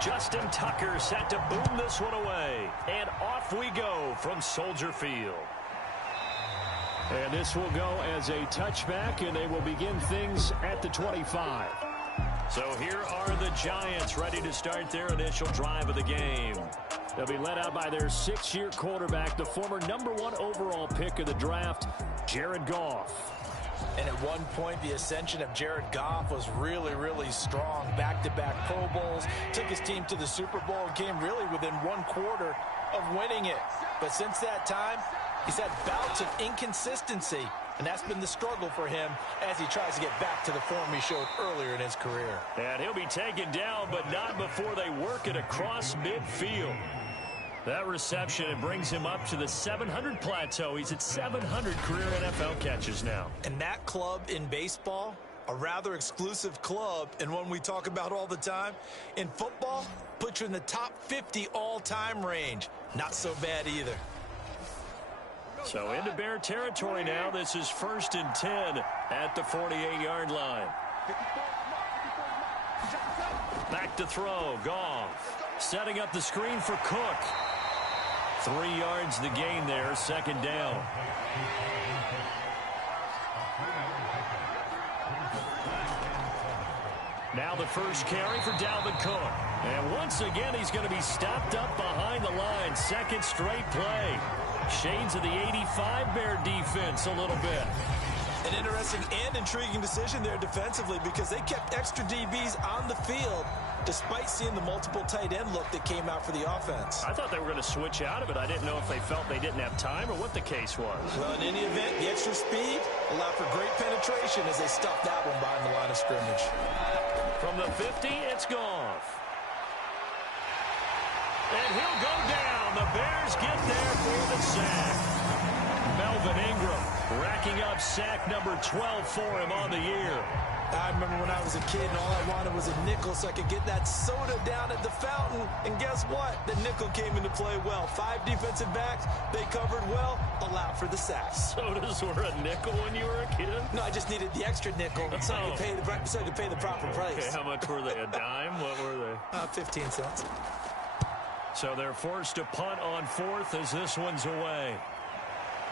Justin Tucker set to boom this one away. And off we go from Soldier Field. And this will go as a touchback, and they will begin things at the 25. So here are the Giants ready to start their initial drive of the game. They'll be led out by their 6-year quarterback, the former #1 overall pick of the draft, Jared Goff. And at one point, the ascension of Jared Goff was really, really strong. Back-to-back Pro Bowls, took his team to the Super Bowl, and came really within one quarter of winning it. But since that time, he's had bouts of inconsistency, and that's been the struggle for him as he tries to get back to the form he showed earlier in his career. And he'll be taken down, but not before they work it across midfield. That reception, it brings him up to the 700 plateau. He's at 700 career NFL catches now. And that club in baseball, a rather exclusive club, and one we talk about all the time. In football, puts you in the top 50 all-time range. Not so bad either. So into Bear territory now. This is 1st and 10 at the 48-yard line. Back to throw, Goff. Setting up the screen for Cook. 3 yards the gain there, 2nd down. Now the first carry for Dalvin Cook. And once again, he's going to be stopped up behind the line. 2nd straight play. Shades of the 85 Bear defense a little bit. An interesting and intriguing decision there defensively because they kept extra DBs on the field despite seeing the multiple tight end look that came out for the offense. I thought they were going to switch out of it. I didn't know if they felt they didn't have time or what the case was. Well, in any event, the extra speed allowed for great penetration as they stuffed that one behind the line of scrimmage. From the 50, it's Goff. And he'll go down. The Bears get there for the sack. Melvin Ingram racking up sack number 12 for him on the year. I remember when I was a kid and all I wanted was a nickel so I could get that soda down at the fountain. And guess what? The nickel came into play well. 5 defensive backs, they covered well, allowed for the sacks. Sodas were a nickel when you were a kid? No, I just needed the extra nickel so I could pay the proper price. Okay, how much were they? A dime? What were they? 15 cents. So they're forced to punt on 4th as this one's away.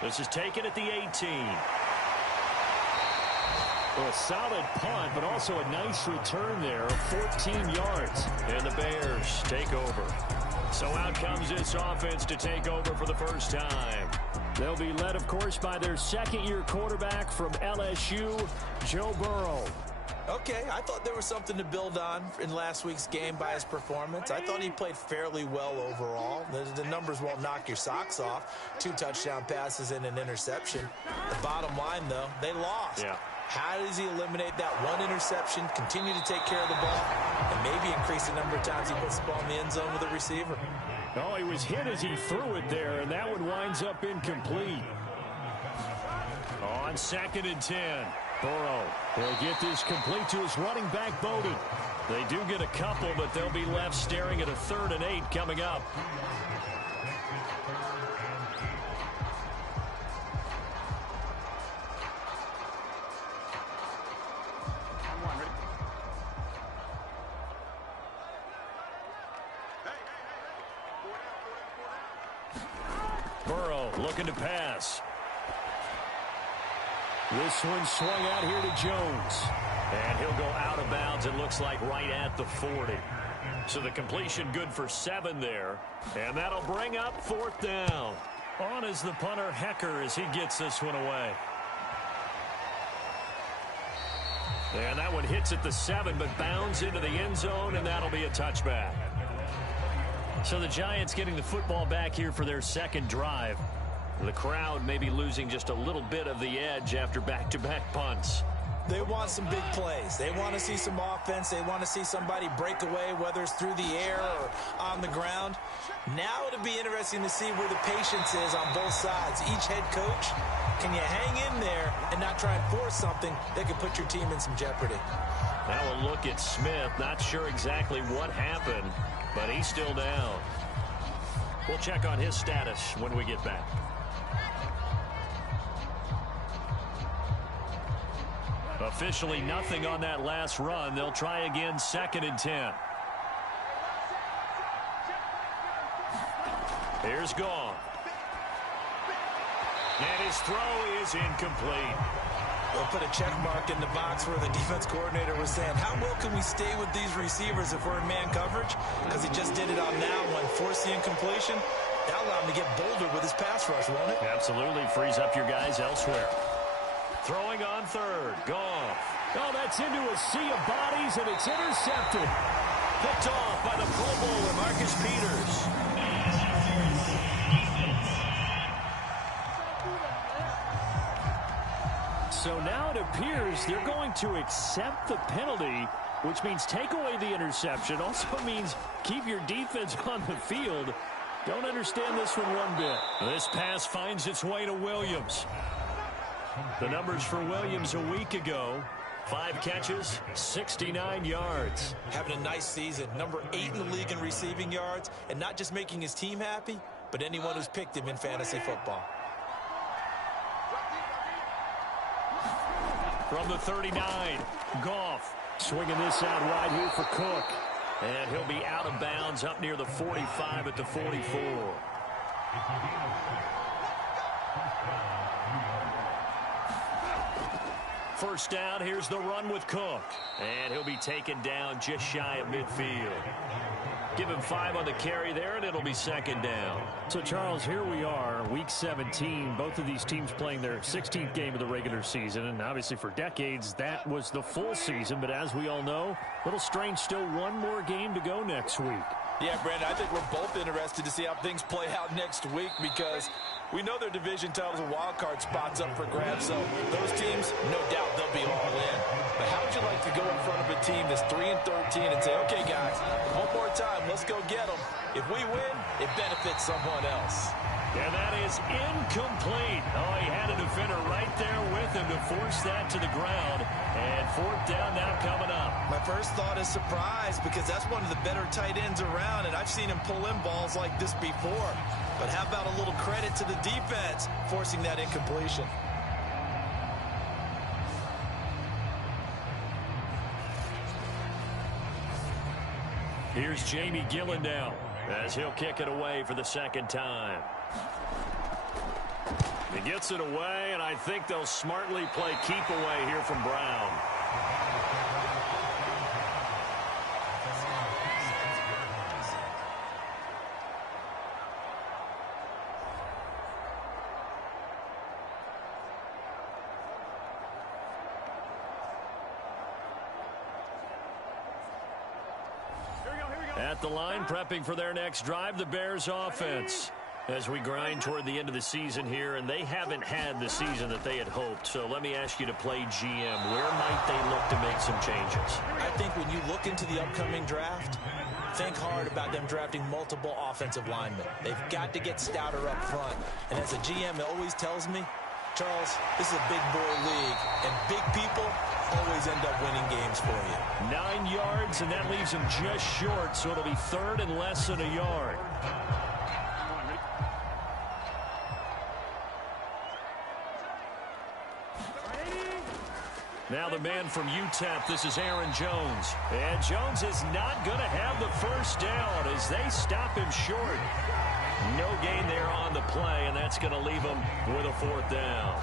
This is taken at the 18. Well, a solid punt, but also a nice return there of 14 yards. And the Bears take over. So out comes this offense to take over for the first time. They'll be led, of course, by their 2nd-year quarterback from LSU, Joe Burrow. Okay, I thought there was something to build on in last week's game by his performance. I thought he played fairly well overall. The numbers won't knock your socks off. 2 touchdown passes and an interception. The bottom line, though, they lost. Yeah. How does he eliminate that 1 interception, continue to take care of the ball, and maybe increase the number of times he puts the ball in the end zone with a receiver? Oh, he was hit as he threw it there, and that one winds up incomplete. On 2nd and 10. Burrow will get this complete to his running back, Bowden. They do get a couple, but they'll be left staring at a 3rd and 8 coming up. Burrow looking to pass. This one swung out here to Jones. And he'll go out of bounds, it looks like, right at the 40. So the completion good for 7 there. And that'll bring up 4th down. On is the punter, Hecker, as he gets this one away. And that one hits at the 7, but bounds into the end zone, and that'll be a touchback. So the Giants getting the football back here for their 2nd drive. The crowd may be losing just a little bit of the edge after back-to-back punts. They want some big plays. They want to see some offense. They want to see somebody break away, whether it's through the air or on the ground. Now it'll be interesting to see where the patience is on both sides. Each head coach, can you hang in there and not try and force something that could put your team in some jeopardy? Now we'll look at Smith. Not sure exactly what happened, but he's still down. We'll check on his status when we get back. Officially nothing on that last run. They'll try again, 2nd and 10. Here's Goff. And his throw is incomplete. We'll put a check mark in the box where the defense coordinator was saying, how well can we stay with these receivers if we're in man coverage? Because he just did it on that one, forced the incompletion. That'll allow him to get bolder with his pass rush, won't it? Absolutely. Frees up your guys elsewhere. Throwing on third. Goff. Oh, that's into a sea of bodies, and it's intercepted. Picked off by the Pro Bowler, Marcus Peters. So now it appears they're going to accept the penalty, which means take away the interception. Also means keep your defense on the field. Don't understand this one bit. This pass finds its way to Williams. The numbers for Williams a week ago: 5 catches, 69 yards. Having a nice season. Number 8 in the league in receiving yards. And not just making his team happy, but anyone who's picked him in fantasy football. From the 39, Goff. Swinging this out wide here for Cook. And he'll be out of bounds up near the 45 at the 44. First down, here's the run with Cook. And he'll be taken down just shy of midfield. Give him 5 on the carry there, and it'll be second down. So, Charles, here we are, Week 17. Both of these teams playing their 16th game of the regular season. And obviously for decades, that was the full season. But as we all know, a little strange, still one more game to go next week. Yeah, Brandon, I think we're both interested to see how things play out next week because we know their division titles and wild card spots up for grabs. So those teams, no doubt, they'll be all in. But how would you like to go in front of a team that's 3-13 and say, okay, guys, one more time, let's go get them. If we win, it benefits someone else. And that is incomplete. Oh, he had a defender right there with him to force that to the ground. And fourth down now coming up. My first thought is surprise because that's one of the better tight ends around, and I've seen him pull in balls like this before. But how about a little credit to the defense forcing that incompletion? Here's Jamie Gillen now as he'll kick it away for the second time. He gets it away, and I think they'll smartly play keep away here from Brown. At the line, prepping for their next drive, the Bears offense. As we grind toward the end of the season here, and they haven't had the season that they had hoped. So let me ask you to play GM. Where might they look to make some changes? I think when you look into the upcoming draft, think hard about them drafting multiple offensive linemen. They've got to get stouter up front. And as a GM, it always tells me, Charles, this is a big boy league, and big people always end up winning games for you. 9 yards, and that leaves them just short, so it'll be third and less than a yard. Now the man from UTEP, this is Aaron Jones. And Jones is not going to have the first down as they stop him short. No gain there on the play, and that's going to leave him with a fourth down.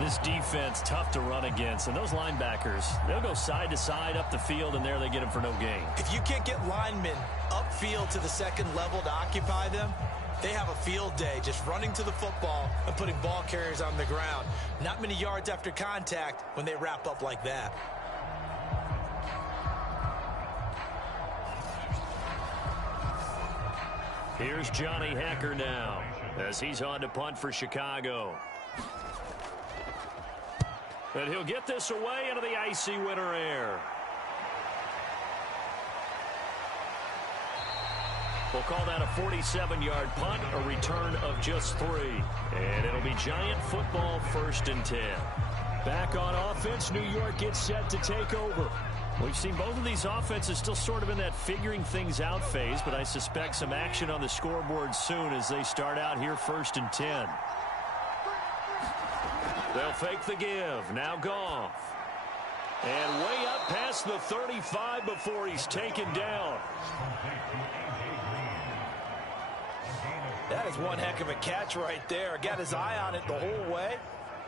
This defense, tough to run against. And those linebackers, they'll go side to side up the field, and there they get them for no gain. If you can't get linemen upfield to the second level to occupy them, they have a field day just running to the football and putting ball carriers on the ground. Not many yards after contact when they wrap up like that. Here's Johnny Hekker now as he's on to punt for Chicago. And he'll get this away into the icy winter air. We'll call that a 47-yard punt, a return of just 3. And it'll be Giant football, 1st and 10. Back on offense, New York gets set to take over. We've seen both of these offenses still sort of in that figuring things out phase, but I suspect some action on the scoreboard soon as they start out here 1st and 10. They'll fake the give. Now Goff. And way up past the 35 before he's taken down. is one heck of a catch right there. Got his eye on it the whole way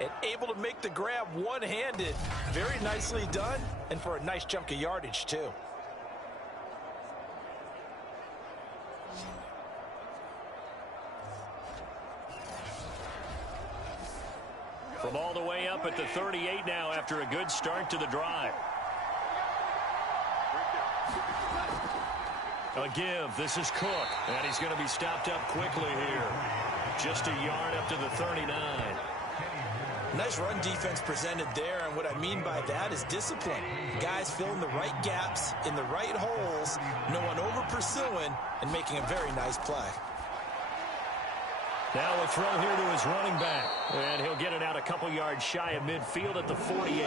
and able to make the grab one-handed. Very nicely done, and for a nice chunk of yardage, too. From all the way up at the 38 now after a good start to the drive. A give. This is Cook. And he's going to be stopped up quickly here. Just a yard up to the 39. Nice run defense presented there, and what I mean by that is discipline. Guys filling the right gaps in the right holes, no one over-pursuing, and making a very nice play. Now a throw here to his running back. And he'll get it out a couple yards shy of midfield at the 48.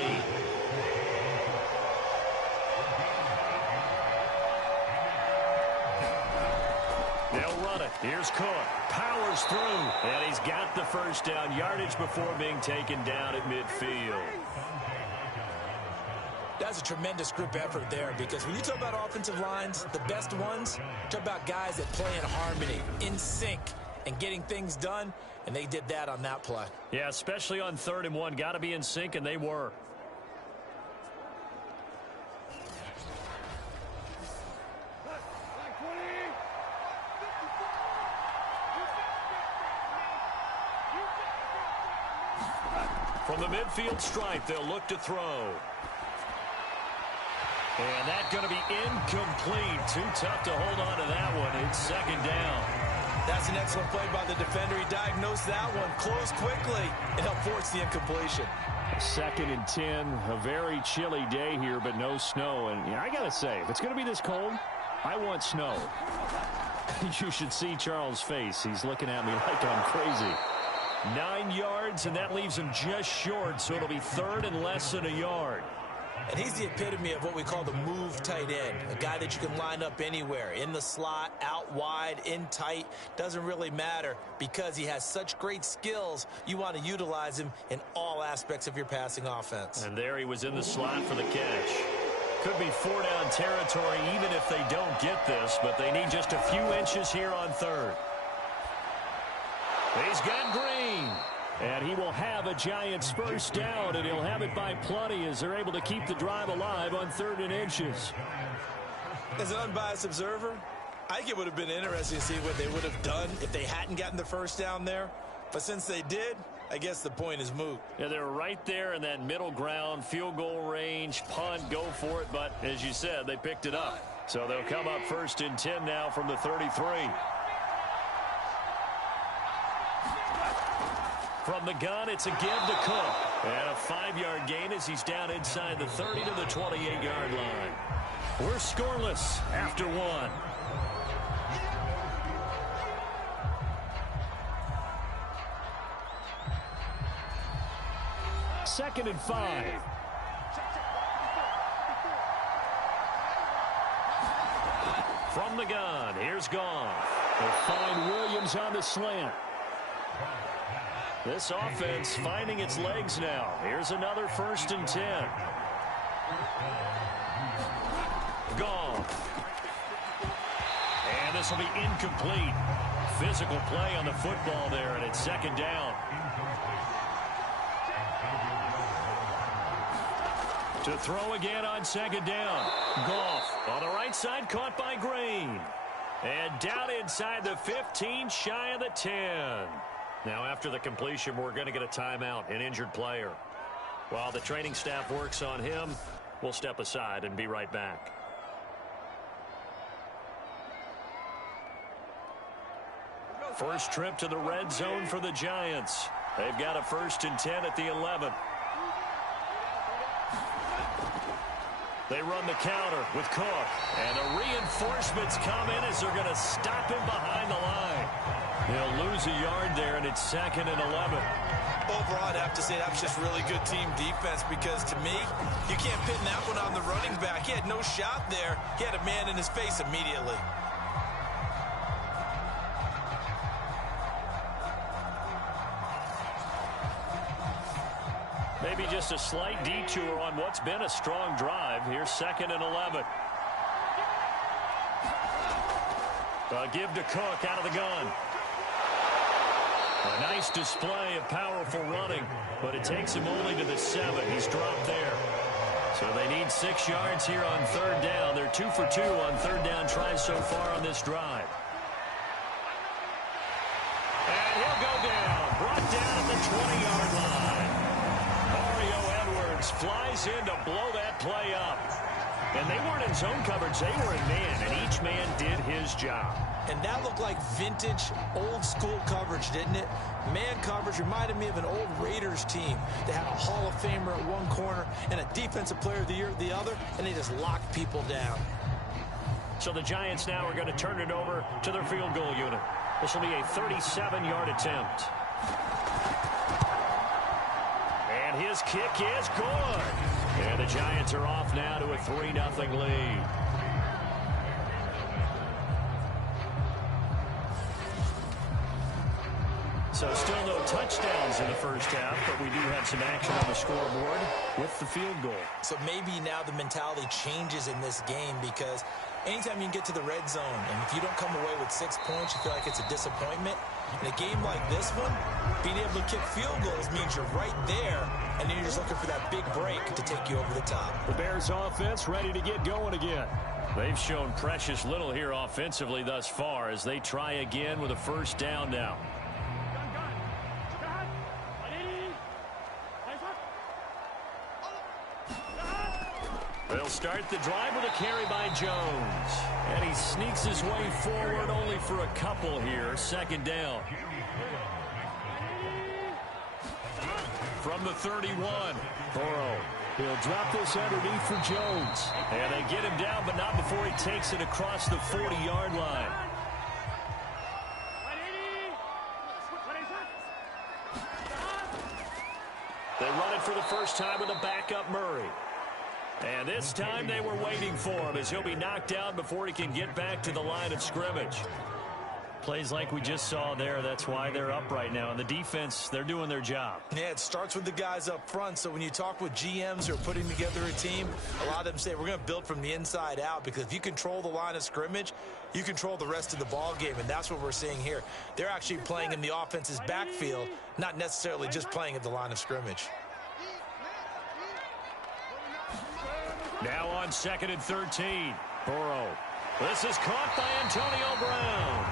They'll run it. Here's Cook. Powers through. And he's got the first down yardage before being taken down at midfield. That's a tremendous group effort there, because when you talk about offensive lines, the best ones, talk about guys that play in harmony, in sync, and getting things done, and they did that on that play. Yeah, especially on 3rd and 1. Got to be in sync, and they were. From the midfield stripe, they'll look to throw. And that's going to be incomplete. Too tough to hold on to that one. It's 2nd down. That's an excellent play by the defender. He diagnosed that one, closed quickly, and helped force the incompletion. 2nd and 10, a very chilly day here, but no snow. And I got to say, if it's going to be this cold, I want snow. You should see Charles' face. He's looking at me like I'm crazy. 9 yards, and that leaves him just short, so it'll be 3rd and less than a yard. And he's the epitome of what we call the move tight end, a guy that you can line up anywhere, in the slot, out wide, in tight, doesn't really matter, because he has such great skills. You want to utilize him in all aspects of your passing offense. And there he was in the slot for the catch. Could be 4-down territory even if they don't get this, but they need just a few inches here on 3rd. He's got Green. And he will have a Giants first down, and he'll have it by plenty as they're able to keep the drive alive on 3rd and inches. As an unbiased observer, I think it would have been interesting to see what they would have done if they hadn't gotten the first down there. But since they did, I guess the point is moot. Yeah, they're right there in that middle ground, field goal range, punt, go for it. But as you said, they picked it up. So they'll come up 1st and 10 now from the 33. From the gun, it's a give to Cook. And a 5-yard gain as he's down inside the 30 to the 28-yard line. We're scoreless after 1. Second and 5. From the gun, here's Goff. They'll find Williams on the slant. This offense finding its legs now. Here's another 1st and 10. Goff. And this will be incomplete. Physical play on the football there, and it's 2nd down. To throw again on 2nd down. Goff on the right side, caught by Green. And down inside the 15, shy of the 10. Now, after the completion, we're going to get a timeout, an injured player. While the training staff works on him, we'll step aside and be right back. First trip to the red zone for the Giants. They've got a 1st and 10 at the 11. They run the counter with Cook. And the reinforcements come in as they're going to stop him behind the line. They'll lose a yard there, and it's 2nd and 11. Overall, I'd have to say that was just really good team defense, because to me, you can't pin that one on the running back. He had no shot there. He had a man in his face immediately. Maybe just a slight detour on what's been a strong drive. Here's 2nd and 11. A give to Cook out of the gun. A nice display of powerful running, but it takes him only to the 7. He's dropped there. So they need 6 yards here on third down. They're 2 for 2 on third down tries so far on this drive. And he'll go down. Brought down at the 20-yard line. Mario Edwards flies in to blow that play up. And they weren't in zone coverage. They were in man, and each man did his job. And that looked like vintage, old-school coverage, didn't it? Man coverage reminded me of an old Raiders team. They had a Hall of Famer at one corner and a Defensive Player of the Year at the other, and they just locked people down. So the Giants now are going to turn it over to their field goal unit. This will be a 37-yard attempt. And his kick is good. And the Giants are off now to a 3-0 lead. So still no touchdowns in the first half, but we do have some action on the scoreboard with the field goal. So maybe now the mentality changes in this game, because anytime you can get to the red zone, and if you don't come away with 6 points, you feel like it's a disappointment. In a game like this one, being able to kick field goals means you're right there, and then you're just looking for that big break to take you over the top. The Bears offense ready to get going again. They've shown precious little here offensively thus far as they try again with a first down now. They'll start the drive with a carry by Jones. And he sneaks his way forward only for a couple here. Second down. From the 31. Burrow. He'll drop this underneath for Jones. And they get him down, but not before he takes it across the 40-yard line. They run it for the first time with a backup Murray. And this time they were waiting for him as he'll be knocked down before he can get back to the line of scrimmage. Plays like we just saw there. That's why they're up right now. And the defense, they're doing their job. Yeah, it starts with the guys up front. So when you talk with GMs who are putting together a team, a lot of them say we're going to build from the inside out, because if you control the line of scrimmage, you control the rest of the ball game. And that's what we're seeing here. They're actually playing in the offense's backfield, not necessarily just playing at the line of scrimmage. Now on 2nd and 13. Burrow. This is caught by Antonio Brown.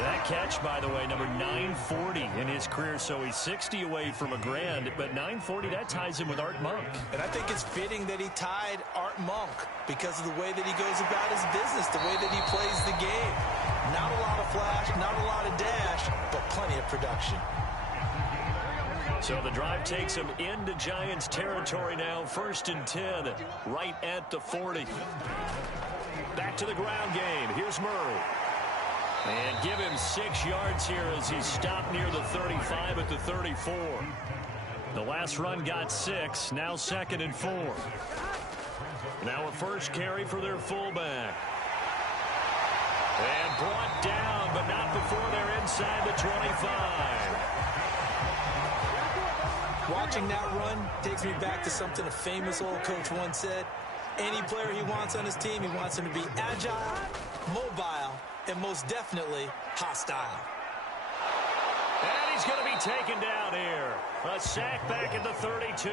That catch, by the way, number 940 in his career, so he's 60 away from a grand, but 940, that ties him with Art Monk. And I think it's fitting that he tied Art Monk because of the way that he goes about his business, the way that he plays the game. Not a lot of flash, not a lot of dash, but plenty of production. So the drive takes him into Giants territory now. 1st and 10, right at the 40. Back to the ground game. Here's Murray. And give him 6 yards here as he's stopped near the 35 at the 34. The last run got 6. Now 2nd and 4. Now a first carry for their fullback. And brought down, but not before they're inside the 25. Watching that run takes me back to something a famous old coach once said. Any player he wants on his team, he wants him to be agile, mobile, and most definitely hostile. And he's going to be taken down here. A sack back at the 32.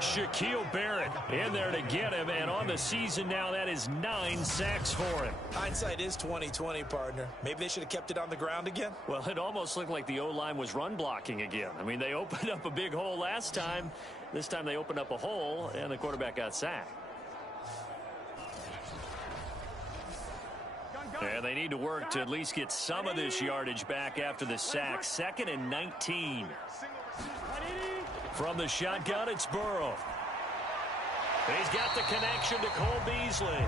Shaquille Barrett in there to get him, and on the season now, that is 9 sacks for him. Hindsight is 20/20, partner. Maybe they should have kept it on the ground again. Well, it almost looked like the O-line was run blocking again. I mean, they opened up a big hole last time. This time they opened up a hole, and the quarterback got sacked. And they need to work to at least get some of this yardage back after the sack. 2nd and 19. From the shotgun, it's Burrow. He's got the connection to Cole Beasley.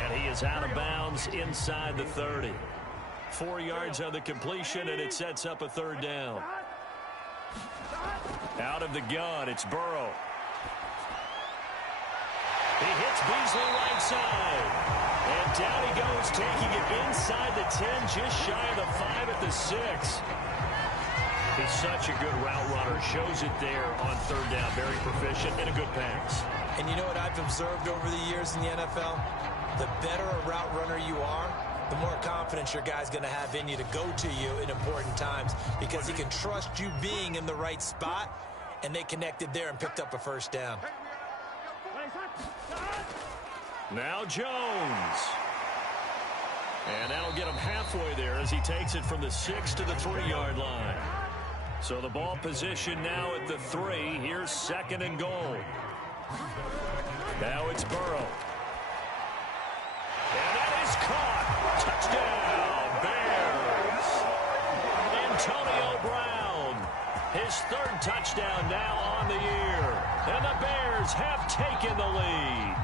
And he is out of bounds inside the 30. 4 yards on the completion, and it sets up a 3rd down. Out of the gun, it's Burrow. He hits Beasley right side. And down he goes, taking it inside the 10, just shy of the 5 at the 6. He's such a good route runner. Shows it there on 3rd down. Very proficient and a good pass. And you know what I've observed over the years in the NFL? The better a route runner you are, the more confidence your guy's going to have in you to go to you in important times because he can trust you being in the right spot, and they connected there and picked up a first down. Now Jones. And that'll get him halfway there as he takes it from the 6 to the 3-yard line. So the ball position now at the 3. Here's 2nd and goal. Now it's Burrow. And that is caught. Touchdown, Bears. Antonio Brown. His 3rd touchdown now on the year. And the Bears have taken the lead.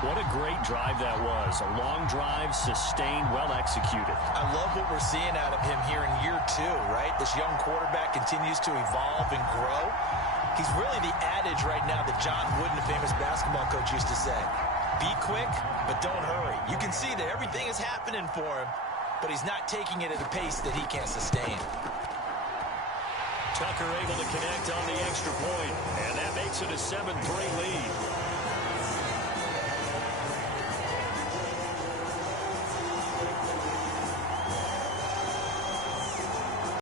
What a great drive that was. A long drive, sustained, well executed. I love what we're seeing out of him here in year 2, right? This young quarterback continues to evolve and grow. He's really the adage right now that John Wooden, the famous basketball coach, used to say. Be quick, but don't hurry. You can see that everything is happening for him, but he's not taking it at a pace that he can't sustain. Tucker able to connect on the extra point, and that makes it a 7-3 lead.